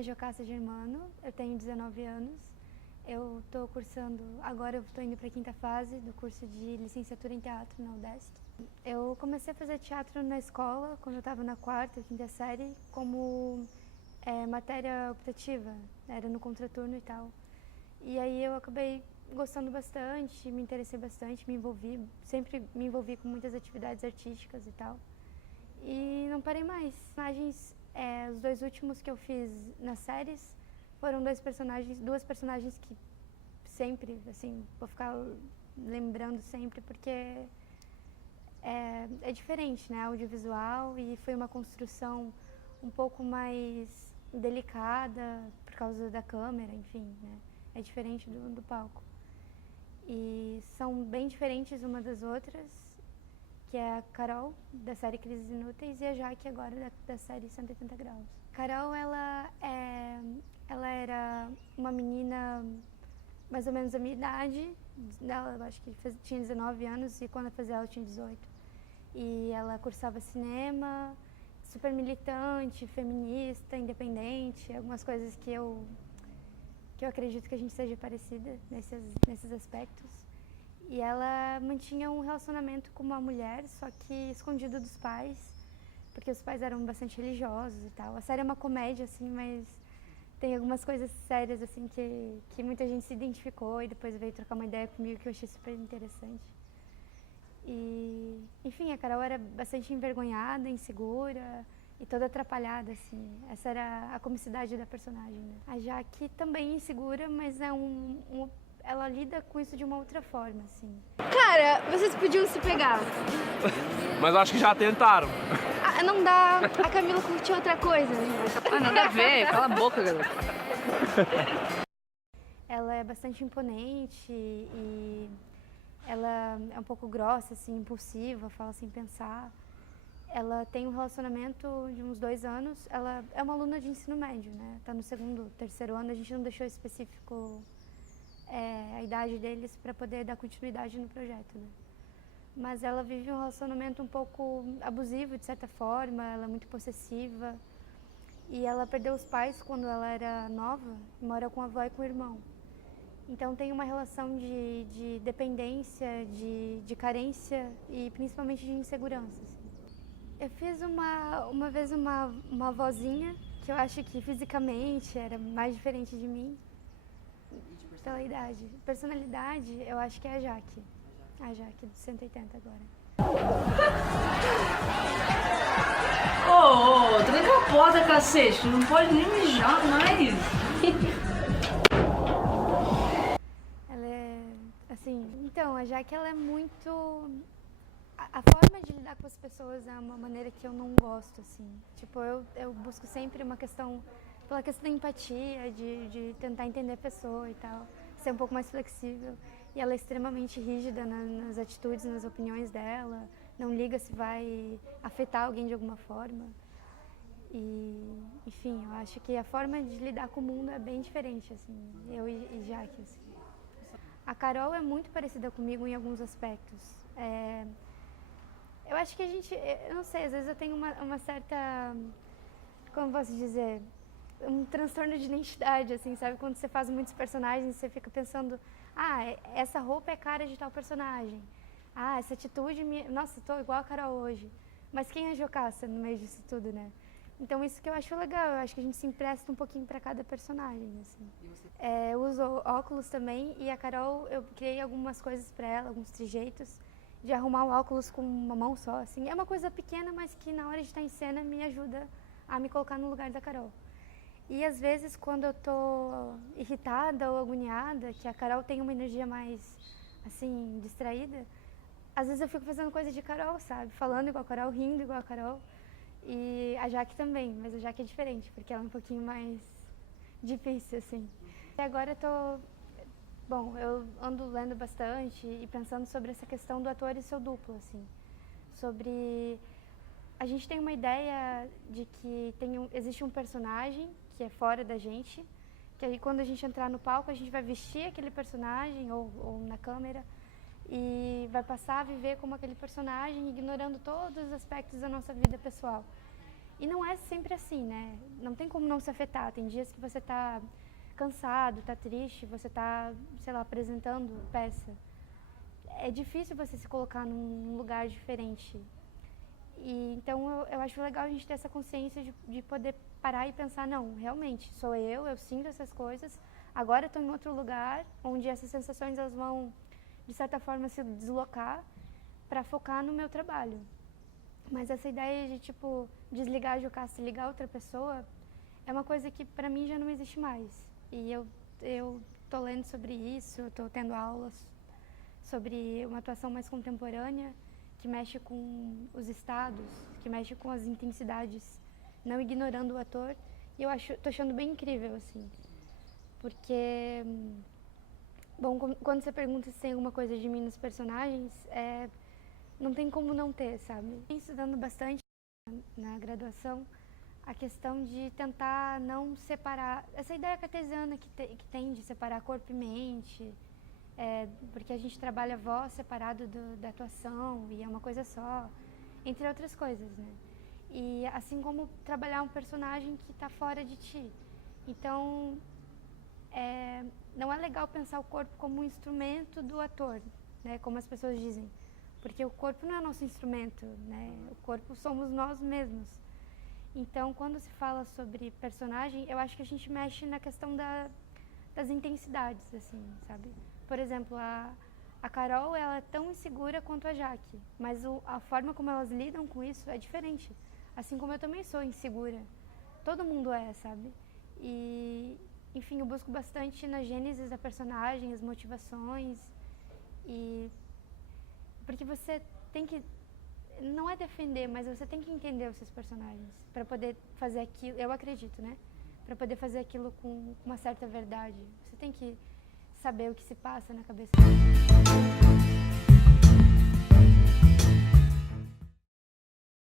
é Jocasta Germano, eu tenho 19 anos. Eu estou cursando, agora eu estou indo para a 5ª fase do curso de licenciatura em teatro na UDESC. Eu comecei a fazer teatro na escola, quando eu estava na 4ª ou 5ª série, como matéria optativa, era no contraturno e tal. E aí eu acabei gostando bastante, me interessei bastante, me envolvi, sempre me envolvi com muitas atividades artísticas e tal. E não parei mais. Os 2 últimos que eu fiz nas séries foram duas personagens que sempre, assim, vou ficar lembrando sempre, porque é diferente, né, audiovisual, e foi uma construção um pouco mais delicada por causa da câmera, enfim, né, é diferente do palco. E são bem diferentes uma das outras, que é a Carol, da série Crises Inúteis, e a Jaque, agora, da série 180 Graus. Carol, ela era uma menina mais ou menos da minha idade, dela, eu acho que tinha 19 anos, e quando eu fazia ela tinha 18. E ela cursava cinema, super militante, feminista, independente, algumas coisas que eu acredito que a gente seja parecida nesses aspectos. E ela mantinha um relacionamento com uma mulher, só que escondido dos pais, porque os pais eram bastante religiosos e tal. A série é uma comédia, assim, mas tem algumas coisas sérias, assim, que muita gente se identificou e depois veio trocar uma ideia comigo, que eu achei super interessante. E, enfim, a Carol era bastante envergonhada, insegura e toda atrapalhada, assim. Essa era a comicidade da personagem, né? A Jaque também insegura, mas ela lida com isso de uma outra forma, assim. Cara, vocês podiam se pegar. Mas acho que já tentaram. Ah, não dá. A Camila curtiu outra coisa. Ah, nada a ver. Cala a boca, galera. Ela é bastante imponente e ela é um pouco grossa, assim, impulsiva, fala sem pensar. Ela tem um relacionamento de uns 2 anos. Ela é uma aluna de ensino médio, né? Tá no 2º, 3º ano. A gente não deixou específico a idade deles para poder dar continuidade no projeto, né? Mas ela vive um relacionamento um pouco abusivo, de certa forma. Ela é muito possessiva. E ela perdeu os pais quando ela era nova e mora com a avó e com o irmão. Então tem uma relação de dependência, de carência e principalmente de insegurança, assim. Eu fiz uma vez uma vozinha que eu acho que fisicamente era mais diferente de mim, pela idade. Personalidade, eu acho que é a Jaque. A Jaque, do 180 agora. Ô, tranca a porta, cacete. Tu não pode nem mijar mais. Ela é, assim... Então, a Jaque, ela é muito... A forma de lidar com as pessoas é uma maneira que eu não gosto, assim. Tipo, eu busco sempre pela questão da empatia, de tentar entender a pessoa e tal, ser um pouco mais flexível. E ela é extremamente rígida nas atitudes, nas opiniões dela, não liga se vai afetar alguém de alguma forma. E, enfim, eu acho que a forma de lidar com o mundo é bem diferente, assim, eu e Jaque, assim. A Carol é muito parecida comigo em alguns aspectos. Eu acho que eu não sei, às vezes eu tenho uma certa, como posso dizer, um transtorno de identidade, assim, sabe? Quando você faz muitos personagens, você fica pensando, essa roupa é cara de tal personagem. Essa atitude, nossa, tô igual a Carol hoje. Mas quem é a Jocasta no meio disso tudo, né? Então isso que eu acho legal, eu acho que a gente se empresta um pouquinho para cada personagem, assim. Eu uso óculos também e a Carol, eu criei algumas coisas para ela, alguns trejeitos de arrumar o óculos com uma mão só, assim. É uma coisa pequena, mas que na hora de estar em cena me ajuda a me colocar no lugar da Carol. E às vezes quando eu tô irritada ou agoniada, que a Carol tem uma energia mais, assim, distraída, às vezes eu fico fazendo coisa de Carol, sabe? Falando igual a Carol, rindo igual a Carol. E a Jaque também, mas a Jaque é diferente, porque ela é um pouquinho mais difícil, assim. E agora eu ando lendo bastante e pensando sobre essa questão do ator e seu duplo, assim. A gente tem uma ideia de que existe um personagem que é fora da gente, que aí quando a gente entrar no palco a gente vai vestir aquele personagem ou na câmera e vai passar a viver como aquele personagem, ignorando todos os aspectos da nossa vida pessoal. E não é sempre assim, né? Não tem como não se afetar. Tem dias que você tá cansado, tá triste, você tá, sei lá, apresentando peça. É difícil você se colocar num lugar diferente. E então eu acho legal a gente ter essa consciência de poder parar e pensar, não, realmente, sou eu sinto essas coisas, agora estou em outro lugar, onde essas sensações elas vão, de certa forma, se deslocar para focar no meu trabalho. Mas essa ideia de, tipo, desligar a Jocasta e ligar outra pessoa é uma coisa que para mim já não existe mais. E eu tô lendo sobre isso, eu tô tendo aulas sobre uma atuação mais contemporânea, que mexe com os estados, que mexe com as intensidades, não ignorando o ator. E eu tô achando bem incrível, assim. Porque, bom, quando você pergunta se tem alguma coisa de mim nos personagens, não tem como não ter, sabe? Estudando bastante na graduação, a questão de tentar não separar, essa ideia cartesiana que tem de separar corpo e mente, porque a gente trabalha voz separado da atuação e é uma coisa só, entre outras coisas, né? E assim como trabalhar um personagem que está fora de ti. Então, não é legal pensar o corpo como um instrumento do ator, né? Como as pessoas dizem, porque o corpo não é nosso instrumento, né? O corpo somos nós mesmos. Então, quando se fala sobre personagem, eu acho que a gente mexe na questão das intensidades, assim, sabe? Por exemplo, a Carol, ela é tão insegura quanto a Jaque, mas a forma como elas lidam com isso é diferente. Assim como eu também sou insegura. Todo mundo é, sabe? E, enfim, eu busco bastante na gênese da personagem, as motivações, porque você tem que, não é defender, mas você tem que entender os seus personagens para poder fazer aquilo, eu acredito, né? Para poder fazer aquilo com uma certa verdade. Você tem que saber o que se passa na cabeça dele.